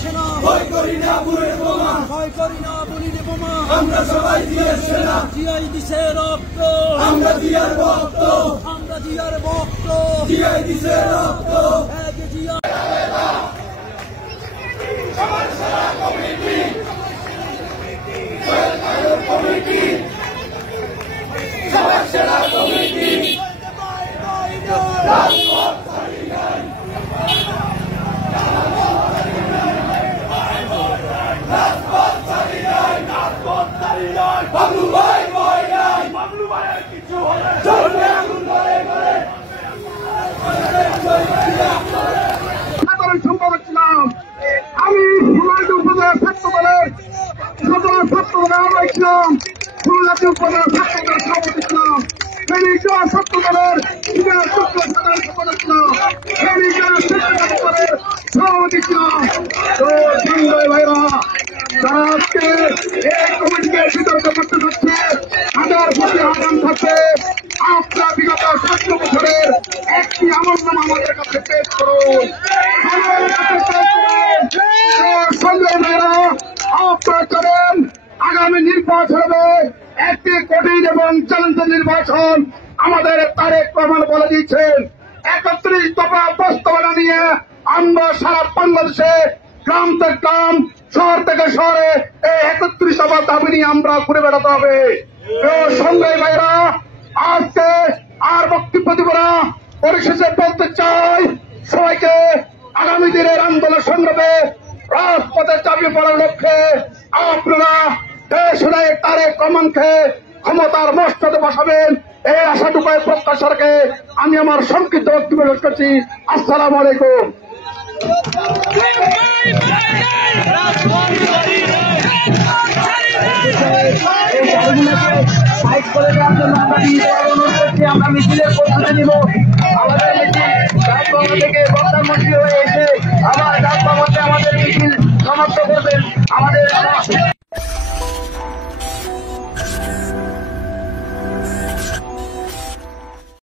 সেনা ভয় করি না বুলেট বোমা ভয় করি না বুলেট বোমা আমরা সবাই জিয়ার সেনা জিয়াই দিছে রক্ত আমরা জিয়ার ভক্ত আমরা জিয়ার ভক্ত জিয়াই দিছে রক্ত এক জিয়া সবার সেনা কমিটি কমিটি সবার সেনা কমিটি বাবলু ভাই ভয় নাই বাবলু ভাইয়ের কিছু হলে চলবে আগুন ধরে ধরে সাধারণ সম্পাদক ছিলাম আমি খুলনা উপজেলা ছাত্র দলের সাধারণ ছাত্র দলের আমরা ছিলাম খুলনা উপজেলা ছাত্র দলের সভাপতি ছিলাম ছাত্র দলের সাধারণ সম্পাদক ছিলাম সভাপতি ছিলাম তো সংগ্রামী ভাইরা যারা আজকে এই কমিটিকে বিতর্ক করতে যাচ্ছে তাদের প্রতি আহ্বান থাকবে আপনার বিগত 17 বছরের একটি আমলনামা আমাদের কাছে পেশ করুন সংগ্রামী ভাইরা আপনারা করেন আগামী নির্বাচন হবে একটি কঠিন এবং চ্যালেঞ্জের নির্বাচন আমাদের তারেক রহমান বলে দিয়েছেন 31 দফা বাস্তবায়ন নিয়ে আমরা সারা বাংলাদেশে গ্রাম থেকে গ্রাম শহর থেকে শহরে এই 31 দফা দাবি নিয়ে আমরা ঘুরে বেড়াতে হবে সংগ্রামী ভাইরা আজকে আর বক্তব্য দিব না পরিশেষে বলতে চাই সবাইকে আগামী দিনের আন্দোলন সংগ্রামে রাজপথে চাপিয়ে পড়ার লক্ষ্যে আপনারা দেশ নায়ক তারেক রহমানকে ক্ষমতার মস্তদে বসাবেন এই আশাটুকু প্রত্যাশা রেখে আমি আমার সংক্ষিপ্ত বক্তব্য শেষ করছি। আসসালামু আলাইকুম। আমরা মিছিলের প্রস্তুতি নিব আমাদের মিছিল ডাকবাংলা থেকে প্রধানমন্ত্রী হয়ে এসে আমার ডাকবাংলাতে আমাদের মিছিল সমাপ্ত করবেন।